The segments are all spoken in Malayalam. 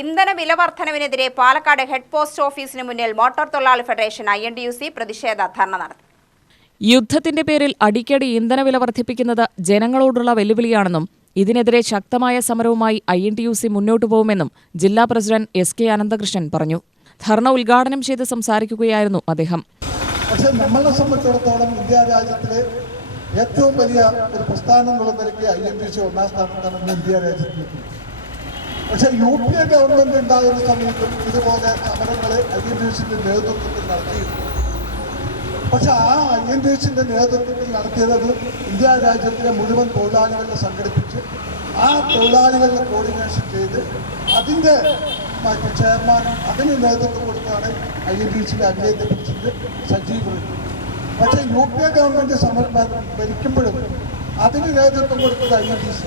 ഇന്ധന വില വർധനവിനെതിരെ പാലക്കാട് ഹെഡ് പോസ്റ്റ് ഓഫീസിന് മുന്നിൽ മോട്ടോർ തൊഴിലാളി ഫെഡറേഷൻ INTUC പ്രതിഷേധ ധർണ നടത്തി. യുദ്ധത്തിന്റെ പേരിൽ അടിക്കടി ഇന്ധനവില വർദ്ധിപ്പിക്കുന്നത് ജനങ്ങളോടുള്ള വെല്ലുവിളിയാണെന്നും ഇതിനെതിരെ ശക്തമായ സമരവുമായി INTUC മുന്നോട്ടു പോകുമെന്നും ജില്ലാ പ്രസിഡന്റ് SK അനന്തകൃഷ്ണൻ പറഞ്ഞു. ധർണ ഉദ്ഘാടനം ചെയ്ത് സംസാരിക്കുകയായിരുന്നു അദ്ദേഹം. പക്ഷേ നമ്മളെ സംബന്ധിച്ചിടത്തോളം ഇന്ത്യ രാജ്യത്തിലെ ഏറ്റവും വലിയ ഒരു പ്രസ്ഥാനം എന്നുള്ള നിലയ്ക്ക് INTUC ഒന്നാം സ്ഥാനത്താണ് ഇന്ത്യ രാജ്യത്തിൽ. പക്ഷേ UPA ഗവൺമെന്റ് ഉണ്ടാകുന്ന സമയത്തും ഇതുപോലെ സമരങ്ങൾ INTUCന്റെ നേതൃത്വത്തിൽ നടത്തിയിരുന്നു. പക്ഷെ ആ INTUCന്റെ നേതൃത്വത്തിൽ നടത്തിയത് ഇന്ത്യ രാജ്യത്തിലെ മുഴുവൻ തൊഴിലാളികളെ സംഘടിപ്പിച്ച് ആ തൊഴിലാളികളെ കോർഡിനേഷൻ ചെയ്ത് അതിൻ്റെ ചെയർമാനും അതിന് നേതൃത്വം കൊടുത്താണ് INTUCയുടെ അഖിലേന്ത്യാ പ്രസിഡന്റ് സജീവമായിട്ട്. പക്ഷേ UPA ഗവൺമെന്റ് ഭരിക്കുമ്പോഴും അതിന് നേതൃത്വം കൊടുത്തത് INTUC.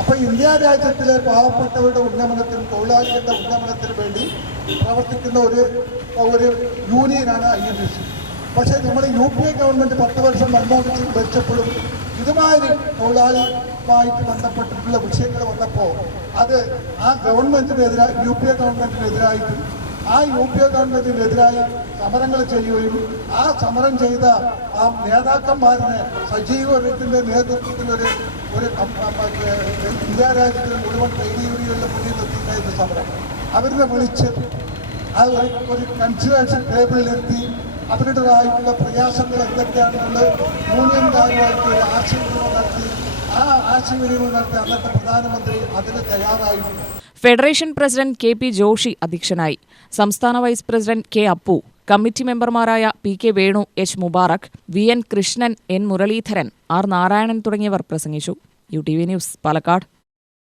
അപ്പോൾ ഇന്ത്യ രാജ്യത്തിലെ പാവപ്പെട്ടവരുടെ ഉന്നമനത്തിനും തൊഴിലാളികളുടെ ഉന്നമനത്തിനും വേണ്ടി പ്രവർത്തിക്കുന്ന ഒരു യൂണിയനാണ് INTUC. പക്ഷേ നമ്മൾ UPA ഗവൺമെന്റ് 10 വർഷം മൻമോഹൻ സിംഗ് ഭരിച്ചപ്പോഴും ഇതുമാതിരി തൊഴിലാളിയുമായിട്ട് ബന്ധപ്പെട്ടിട്ടുള്ള വിഷയങ്ങൾ വന്നപ്പോൾ അത് ആ ഗവൺമെന്റിനെതിരായി UPA ഗവൺമെന്റിനെതിരായിട്ടും ആ UPA ഗവൺമെന്റിനെതിരായി സമരങ്ങൾ ചെയ്യുകയും ആ സമരം ചെയ്ത ആ നേതാക്കന്മാരിനെ സജീവത്തിന്റെ നേതൃത്വത്തിൽ ഒരു ഇന്ത്യ രാജ്യത്തിലെ മുഴുവൻ ട്രേഡ് യൂണിയനുകളുടെ മുന്നിൽ നിർത്തിയിട്ടുണ്ടായിരുന്ന സമരം അവരെ വിളിച്ച് അത് ഒരു കൺസിഡറേഷൻ ടേബിളിലെത്തി അവരുടേതായിട്ടുള്ള പ്രയാസങ്ങൾ എന്തൊക്കെയാണെന്നുള്ളത് യൂണിയൻകാരുമായിട്ട് ഒരു ആശയവിനിമയം നടത്തി ആ ആശയവിനിമയം നടത്തി അന്നത്തെ പ്രധാനമന്ത്രി അതിന് തയ്യാറായിരുന്നു. ഫെഡറേഷൻ പ്രസിഡന്റ് KP ജോഷി അധ്യക്ഷനായി. സംസ്ഥാന vice president K Appu, committee മെമ്പർമാരായ PK Venu, H Mubarak, VN Krishnan, N Muraleedharan, R Narayanan തുടങ്ങിയവർ പ്രസംഗിച്ചു. UTV news, Palakkad.